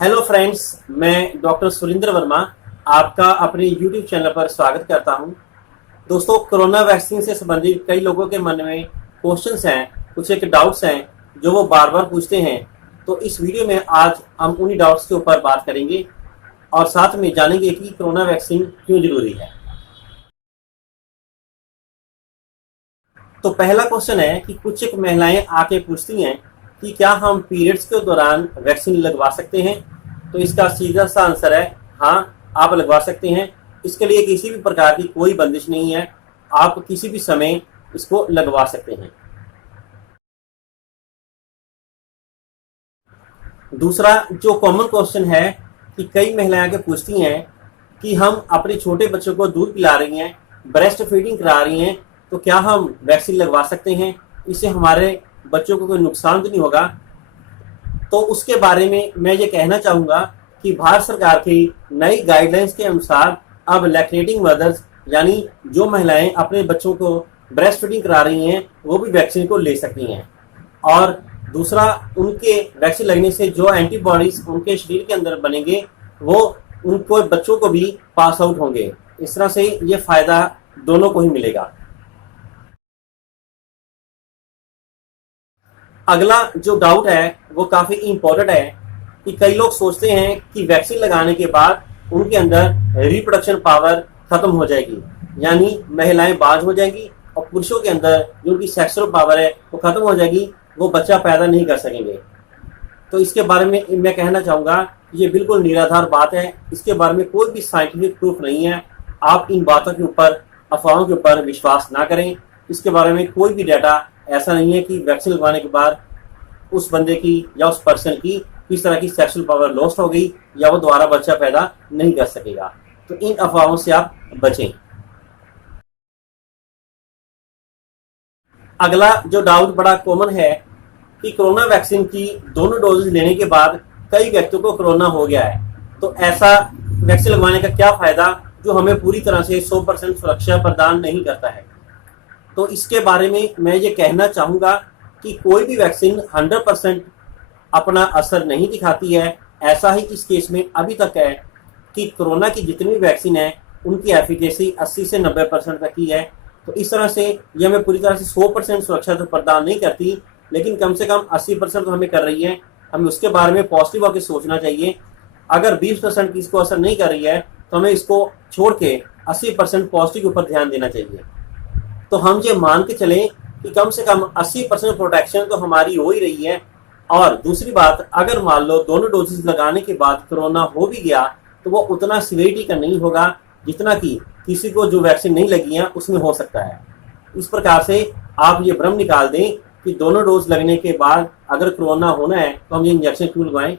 Hello friends, मैं doctor Surendra Verma आपका अपने यूट्यूब चैनल पर स्वागत करता हूं। दोस्तों, कोरोना वैक्सीन से संबंधित कई लोगों के मन में क्वेश्चंस हैं, कुछ एक डाउट्स हैं जो वो बार बार पूछते हैं। तो इस वीडियो में आज हम उन्हीं डाउट्स के ऊपर बात करेंगे और साथ में जानेंगे कि कोरोना वैक्सीन क्यों जरूरी है। तो पहला क्वेश्चन है कि कुछ एक महिलाएं आके पूछती हैं कि क्या हम पीरियड्स के दौरान वैक्सीन लगवा सकते हैं। तो इसका सीधा सा आंसर है हाँ, आप लगवा सकते हैं। इसके लिए किसी भी प्रकार की कोई बंदिश नहीं है, आप किसी भी समय इसको लगवा सकते हैं। दूसरा जो कॉमन क्वेश्चन है कि कई महिलाएं के पूछती हैं कि हम अपने छोटे बच्चों को दूध पिला रही हैं, ब्रेस्ट फीडिंग करा रही हैं, तो क्या हम वैक्सीन लगवा सकते हैं, इससे हमारे बच्चों को कोई नुकसान तो नहीं होगा। तो उसके बारे में मैं ये कहना चाहूँगा कि भारत सरकार की नई गाइडलाइंस के अनुसार अब लैक्टेटिंग मदर्स यानी जो महिलाएं अपने बच्चों को ब्रेस्ट फीडिंग करा रही हैं वो भी वैक्सीन को ले सकती हैं। और दूसरा, उनके वैक्सीन लगने से जो एंटीबॉडीज उनके शरीर के अंदर बनेंगे वो उनको बच्चों को भी पास आउट होंगे। इस तरह से ये फायदा दोनों को ही मिलेगा। अगला जो डाउट है वो काफी इम्पोर्टेंट है कि कई लोग सोचते हैं कि वैक्सीन लगाने के बाद उनके अंदर रिप्रोडक्शन पावर खत्म हो जाएगी, यानी महिलाएं बाज हो जाएंगी और पुरुषों के अंदर जो उनकी सेक्सुअल पावर है वो खत्म हो जाएगी, वो बच्चा पैदा नहीं कर सकेंगे। तो इसके बारे में मैं कहना चाहूँगा ये बिल्कुल निराधार बात है, इसके बारे में कोई भी साइंटिफिक प्रूफ नहीं है। आप इन बातों के ऊपर, अफवाहों के ऊपर विश्वास ना करें। इसके बारे में कोई भी डाटा ऐसा नहीं है कि वैक्सीन लगवाने के बाद उस बंदे की या उस पर्सन की किस तरह की सेक्सुअल पावर लॉस्ट हो गई या वो दोबारा बच्चा पैदा नहीं कर सकेगा। तो इन अफवाहों से आप बचें। अगला जो डाउट बड़ा कॉमन है कि कोरोना वैक्सीन की दोनों डोजेज लेने के बाद कई व्यक्तियों को कोरोना हो गया है, तो ऐसा वैक्सीन लगवाने का क्या फायदा जो हमें पूरी तरह से 100% सुरक्षा प्रदान नहीं करता है। तो इसके बारे में मैं ये कहना चाहूँगा कि कोई भी वैक्सीन 100% अपना असर नहीं दिखाती है। ऐसा ही इस केस में अभी तक है कि कोरोना की जितनी भी वैक्सीन है उनकी एफिकेसी 80 से 90% तक की है। तो इस तरह से ये हमें पूरी तरह से 100% सुरक्षा तो प्रदान नहीं करती, लेकिन कम से कम 80% तो हमें कर रही है। हमें उसके बारे में पॉजिटिव होकर सोचना चाहिए। अगर 20% की इसको असर नहीं कर रही है तो हमें इसको छोड़ के 80% पॉजिटिव के ऊपर ध्यान देना चाहिए। तो हम ये मान के चलें कि कम से कम 80% प्रोटेक्शन तो हमारी हो ही रही है। और दूसरी बात, अगर मान लो दोनों डोजेज लगाने के बाद कोरोना हो भी गया तो वो उतना सीवियरिटी का नहीं होगा जितना कि किसी को जो वैक्सीन नहीं लगी है उसमें हो सकता है। इस प्रकार से आप ये भ्रम निकाल दें कि दोनों डोज लगने के बाद अगर कोरोना होना है तो हम ये इंजेक्शन क्यों लगवाएं।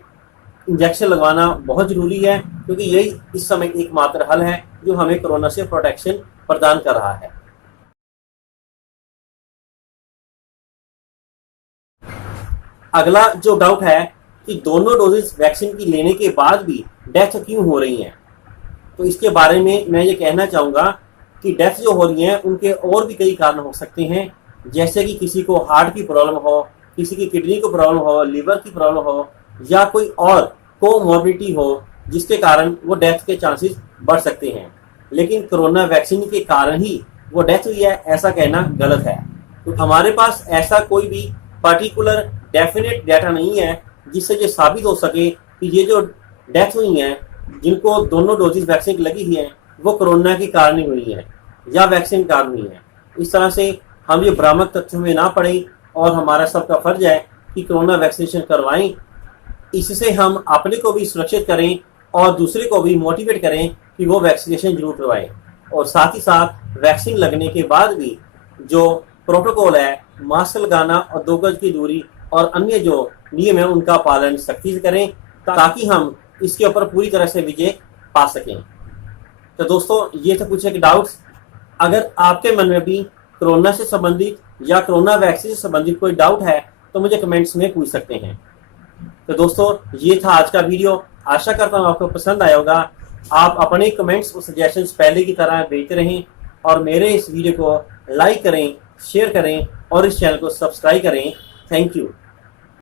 इंजेक्शन लगवाना बहुत जरूरी है क्योंकि यही इस समय एकमात्र हल है जो हमें कोरोना से प्रोटेक्शन प्रदान कर रहा है। अगला जो डाउट है कि दोनों डोजेज वैक्सीन की लेने के बाद भी डेथ क्यों हो रही हैं, तो इसके बारे में मैं ये कहना चाहूँगा कि डेथ जो हो रही है उनके और भी कई कारण हो सकते हैं। जैसे कि किसी को हार्ट की प्रॉब्लम हो, किसी की किडनी को प्रॉब्लम हो, लिवर की प्रॉब्लम हो या कोई और कोमॉर्बिडिटी हो जिसके कारण वो डेथ के चांसेस बढ़ सकते हैं। लेकिन कोरोना वैक्सीन के कारण ही वो डेथ हुई है ऐसा कहना गलत है। तो हमारे पास ऐसा कोई भी पर्टिकुलर डेफिनेट डाटा नहीं है जिससे ये साबित हो सके कि ये जो डेथ हुई हैं जिनको दोनों डोजेज वैक्सीन लगी हुई हैं वो कोरोना के कारण ही हुई हैं या वैक्सीन के कारण हुई हैं। इस तरह से हम ये भ्रामक तथ्यों में ना पड़े और हमारा सबका फर्ज है कि कोरोना वैक्सीनेशन करवाएं। इससे हम अपने को भी सुरक्षित करें और दूसरे को भी मोटिवेट करें कि वो वैक्सीनेशन जरूर करवाएं। और साथ ही साथ वैक्सीन लगने के बाद भी जो प्रोटोकॉल है, मास्क लगाना और 2 गज की दूरी और अन्य जो नियम है उनका पालन सख्ती से करें ताकि हम इसके ऊपर पूरी तरह से विजय पा सकें। तो दोस्तों, ये थे कुछ एक डाउट्स। अगर आपके मन में भी कोरोना से संबंधित या कोरोना वैक्सीन से संबंधित कोई डाउट है तो मुझे कमेंट्स में पूछ सकते हैं। तो दोस्तों, ये था आज का वीडियो। आशा करता हूँ आपको पसंद आया होगा। आप अपने कमेंट्स और सजेशंस पहले की तरह भेजते रहें और मेरे इस वीडियो को लाइक करें, शेयर करें और इस चैनल को सब्सक्राइब करें। Thank you.